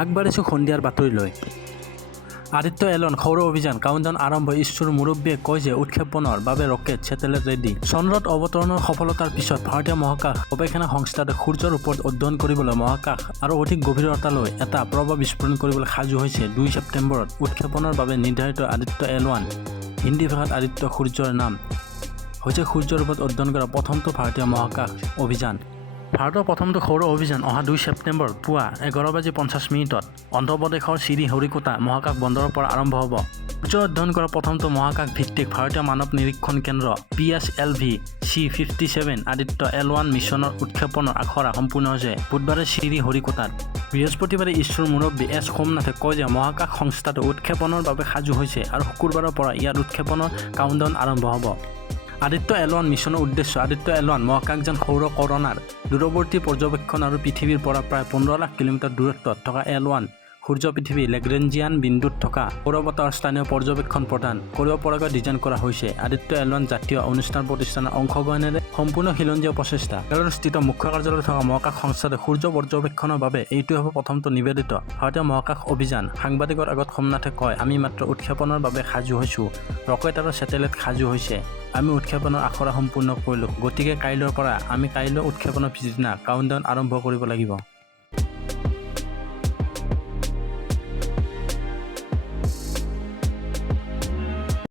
আগবাঢ়িছোঁ সন্ধিয়াৰ বাতৰিলৈ। আদিত্য এল1 সৌৰ অভিযান কাউণ্টডাউন আৰম্ভ। ইছৰোৰ মুৰব্বীয়ে কয় যে উৎক্ষেপণৰ বাবে ৰকেট ছেটেলাইট ৰেডি। চন্দ্ৰত অৱতৰণৰ সফলতাৰ পিছত ভাৰতীয় মহাকাশ গৱেষণা সংস্থাটোৱে সূৰ্যৰ ওপৰত অধ্যয়ন কৰিবলৈ মহাকাশ আৰু অধিক গভীৰতালৈ এটা প্ৰভাৱ বিস্ফোৰণ কৰিবলৈ সাজু হৈছে। 2 ছেপ্টেম্বৰত উৎক্ষেপণৰ বাবে নিৰ্ধাৰিত আদিত্য এল1 হিন্দী ভাষাত আদিত্য সূৰ্যৰ নাম হৈছে সূৰ্যৰ ওপৰত অধ্যয়ন কৰা প্ৰথমটো ভাৰতীয় মহাকাশ অভিযান। ভাৰতৰ প্ৰথমটো সৌৰ অভিযান অহা 2 ছেপ্টেম্বৰ পুৱা 11:50 অন্ধ্ৰপ্ৰদেশৰ শ্ৰীহৰিকোটা মহাকাশ বন্দৰৰ পৰা আৰম্ভ হ'ব। সূৰ্য অধ্যয়ন কৰা প্ৰথমটো মহাকাশ ভিত্তিক ভাৰতীয় মানৱ নিৰীক্ষণ কেন্দ্ৰ PSLV-C57 আদিত্য এল1 মিছনৰ উৎক্ষেপণৰ আখৰা সম্পূৰ্ণ হৈছে বুধবাৰে শ্ৰীহৰিকোটাত। বৃহস্পতিবাৰে ইছৰোৰ মুৰব্বী এছ সোমনাথে কয় যে মহাকাশ সংস্থাটো উৎক্ষেপণৰ বাবে সাজু হৈছে আৰু শুকুৰবাৰৰ পৰা ইয়াৰ উৎক্ষেপণৰ কাউণ্টডাউন আৰম্ভ হ'ব। আদিত্য এল1 মিছনৰ উদ্দেশ্য আদিত্য এল1 মহাকাশযান সৌৰ কৰণাৰ দূৰৱৰ্তী পৰ্যবেক্ষণ আৰু পৃথিৱীৰ পৰা প্ৰায় 15 লাখ কিলোমিটাৰ দূৰত্বত থকা এল1 সূৰ্য পৃথিৱী লেগ্ৰেঞ্জিয়ান বিন্দুত থকা সৌৰবতাহৰ স্থানীয় পৰ্যবেক্ষণ প্ৰদান কৰিব পৰাকৈ ডিজাইন কৰা হৈছে। আদিত্য এল1 জাতীয় অনুষ্ঠান প্ৰতিষ্ঠানৰ অংশগ্ৰহণেৰে সম্পূৰ্ণ খিলঞ্জীয়া প্ৰচেষ্টা। বেংগালুৰু স্থিত মুখ্য কাৰ্যালয়ত থকা মহাকাশ সংস্থাটোৱে সূৰ্য পৰ্যবেক্ষণৰ বাবে এইটোৱে হ'ব প্ৰথমটো নিবেদিত ভাৰতীয় মহাকাশ অভিযান। সাংবাদিকৰ আগত সোমনাথে কয়, আমি মাত্ৰ উৎক্ষেপণৰ বাবে সাজু হৈছোঁ। ৰকেট আৰু ছেটেলাইট সাজু হৈছে। আমি উৎক্ষেপণৰ আখৰা সম্পূৰ্ণ কৰিলোঁ। গতিকে কাইলৈৰ পৰা আমি কাইলৈ উৎক্ষেপণৰ পিছদিনা কাউণ্টডাউন আৰম্ভ কৰিব লাগিব।